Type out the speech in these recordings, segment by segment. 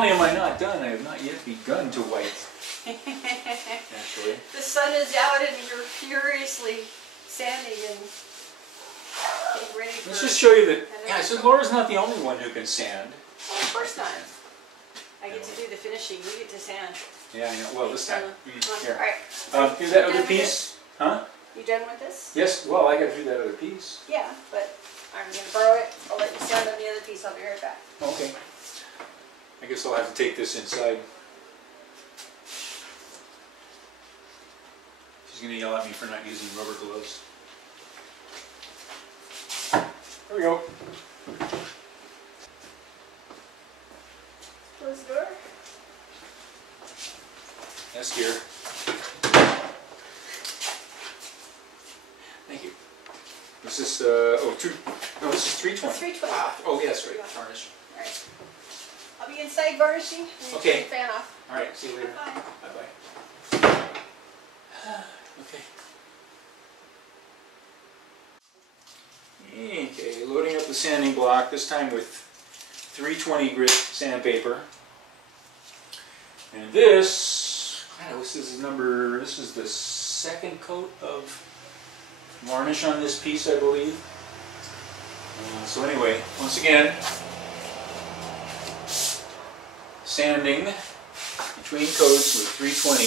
only am I not done, I have not yet begun to white. Actually. The sun is out and you're furiously sanding and getting ready for... Let's just show you that, yeah, so Laura's not the only one who can sand. Well, of course not. I get to do the finishing, you get to sand. Yeah, I know. Well, this time. Here. Alright. Here's that other piece. Huh? You done with this? Yes, well, I gotta do that other piece. Yeah, but I'm going to borrow it. I'll let you sand on the other piece. I'll be right back. Okay. I guess I'll have to take this inside. She's going to yell at me for not using rubber gloves. There we go. Close the door. Yes, dear. Thank you. This is, no, this is 320. It's 320. Oh, yes, right. Varnish. All right. I'll be inside varnishing. And Okay. Turn the fan off. All right, see you later. Bye. Bye-bye. Okay. Okay, loading up the sanding block, this time with 320 grit sandpaper. And this, I know this is the second coat of varnish on this piece, I believe. So anyway, once again, sanding between coats with 320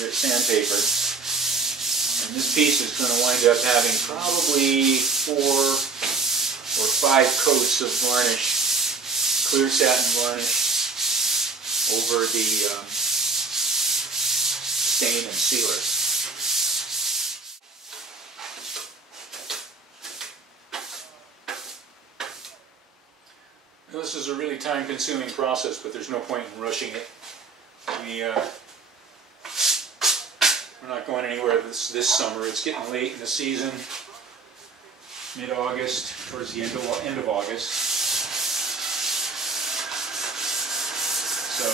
grit sandpaper. And this piece is going to wind up having probably 4 or 5 coats of varnish, clear satin varnish, over the stain and sealer. This is a really time-consuming process, but there's no point in rushing it. We're not going anywhere this summer. It's getting late in the season, mid-August, towards the end of August. So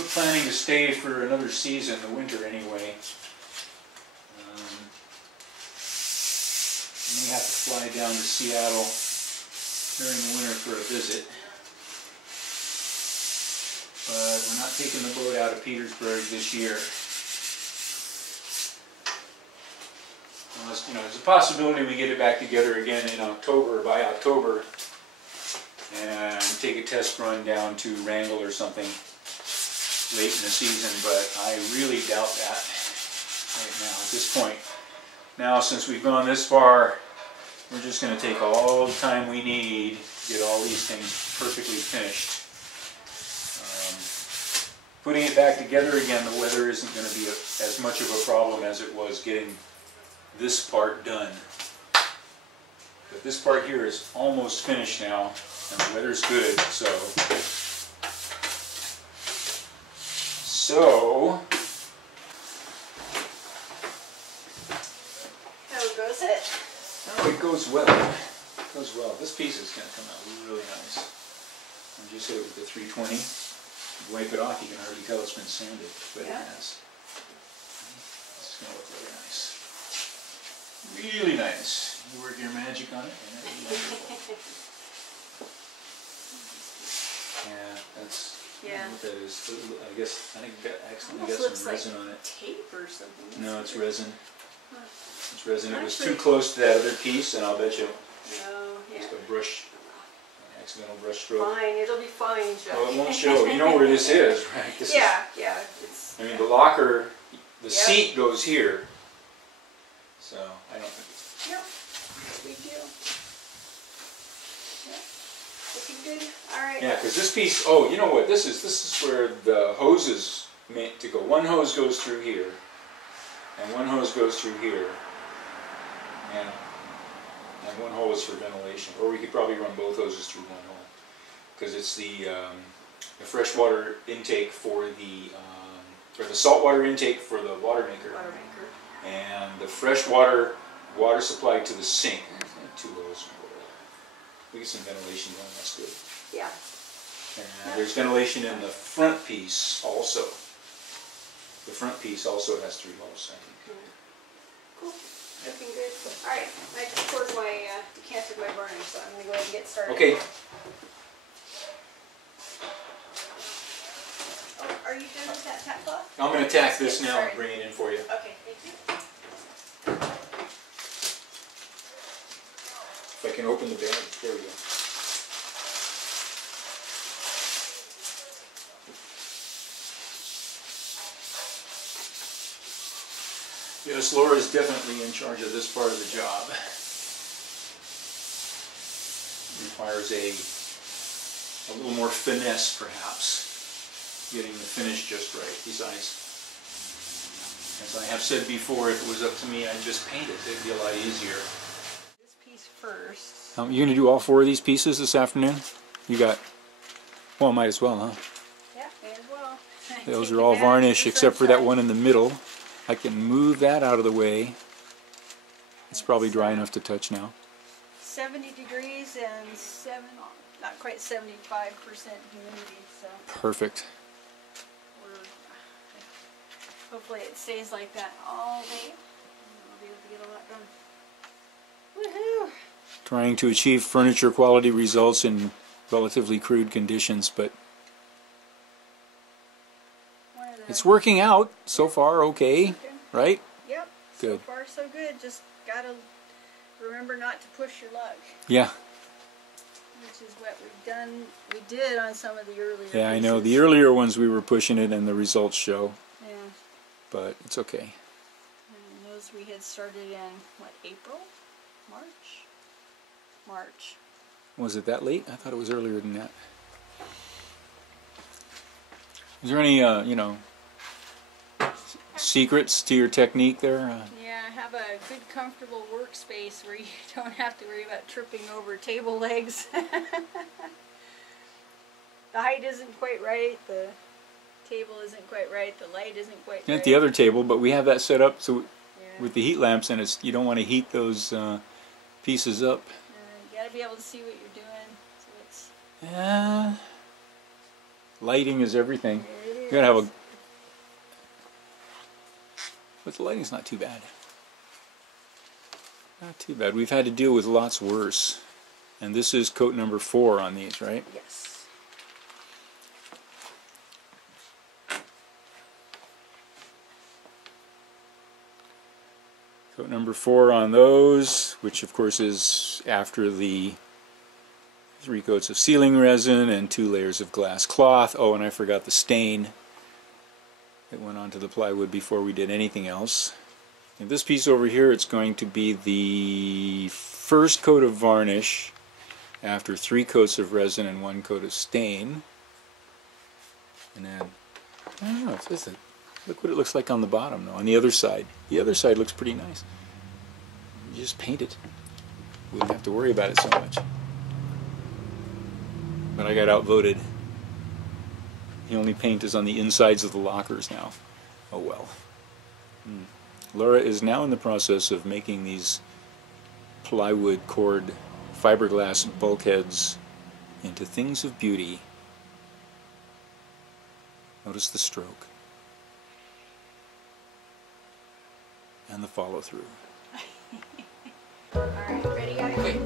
we're planning to stay for another season, the winter anyway. We may have to fly down to Seattle during the winter for a visit. But we're not taking the boat out of Petersburg this year. Unless, you know, there's a possibility we get it back together again in October, by October, and take a test run down to Wrangell or something late in the season, but I really doubt that right now at this point. Now, since we've gone this far, we're just going to take all the time we need to get all these things perfectly finished. Putting it back together again, the weather isn't going to be as much of a problem as it was getting this part done. But this part here is almost finished now, and the weather's good, so How goes it? oh, it goes well. It goes well. This piece is going to come out really nice. I just hit it with the 320. Wipe it off, you can already tell it's been sanded, but it has. This is going to look really nice. Really nice. You work your magic on it, and it'll be wonderful. Yeah, that's what that is. I think that accidentally got some resin on it. Tape or something. No, it's resin. It's resin. It was too close to that other piece, and I'll bet you just a brush. Accidental brush stroke. Fine, it'll be fine, Joe. Well, it won't show. You know where this is, right? This is, it's... I mean, the locker, the seat goes here. So, I don't think it's... Yep, big deal. Yep, looking good. Alright. Yeah, because this piece, oh, you know what this is? This is where the hose is meant to go. One hose goes through here, and one hose goes through here. And one hole is for ventilation, or we could probably run both hoses through one hole, because it's the freshwater intake for or the saltwater intake for the water maker, and the freshwater water supply to the sink. Two holes. We get some ventilation going. That's good. Yeah. And there's ventilation in the front piece also. The front piece also has 3 holes, I think. Cool. Looking good. Alright, I just poured my, decanted my varnish, so I'm going to go ahead and get started. Okay. Oh, are you done with that tack cloth? I'm going to tack this now and Sorry. bring it in for you. Okay, thank you. If I can open the bag. There we go. Yes, Laura is definitely in charge of this part of the job. Requires a little more finesse, perhaps, getting the finish just right. Besides, as I have said before, if it was up to me, I'd just paint it. It'd be a lot easier. This piece first. You're going to do all 4 of these pieces this afternoon? You got, well, might as well, huh? Yeah, may as well. Those Take are all advantage of varnish the except for that sunshine. one in the middle. I can move that out of the way. It's probably dry enough to touch now. 70 degrees and not quite 75% humidity, so Perfect. hopefully it stays like that all day. I'll be able to get a lot done. Woohoo! Trying to achieve furniture quality results in relatively crude conditions, but it's working out so far okay, right? Yep. Good. So far so good. Just gotta remember not to push your luck. Yeah. Which is what we did on some of the earlier Yeah, I know. pieces. The earlier ones we were pushing it and the results show. Yeah. But it's okay. And those we had started in, what, April? March? March. Was it that late? I thought it was earlier than that. Is there any, you know, secrets to your technique there? Yeah, have a good comfortable workspace where you don't have to worry about tripping over table legs. The height isn't quite right, the table isn't quite right, the light isn't quite right. At the other table, but we have that set up so Yeah. with the heat lamps, and it's, you don't want to heat those pieces up. You gotta be able to see what you're doing. So it's, Yeah. Lighting is everything. it is. You gotta have a. But the lighting's not too bad. Not too bad. We've had to deal with lots worse. And this is coat number 4 on these, right? Yes. Coat number 4 on those, which of course is after the 3 coats of sealing resin and 2 layers of glass cloth. Oh, and I forgot the stain that went onto the plywood before we did anything else. In this piece over here, it's going to be the first coat of varnish after 3 coats of resin and 1 coat of stain. And then, I don't know, look what it looks like on the bottom, though, on the other side. The other side looks pretty nice. You just paint it. Wouldn't have to worry about it so much. But I got outvoted. The only paint is on the insides of the lockers now. Oh well. Laura is now in the process of making these plywood cord fiberglass bulkheads into things of beauty. Notice the stroke. And the follow through. Alright, ready guys? Okay.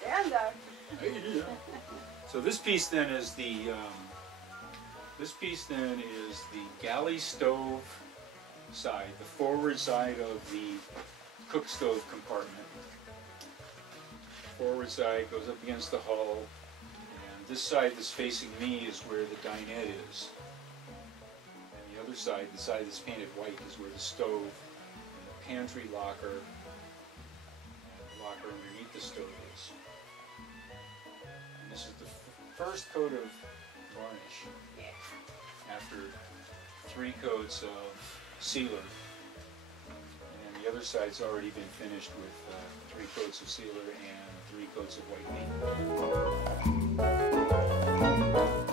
Stand up. So this piece then is the galley stove side, the forward side of the cook stove compartment. Forward side goes up against the hull, and this side that's facing me is where the dinette is. And the other side, the side that's painted white, is where the stove and the pantry locker and the locker underneath the stove is. And this is the first coat of varnish after 3 coats of sealer. And the other other side's already been finished with 3 coats of sealer and 3 coats of white paint.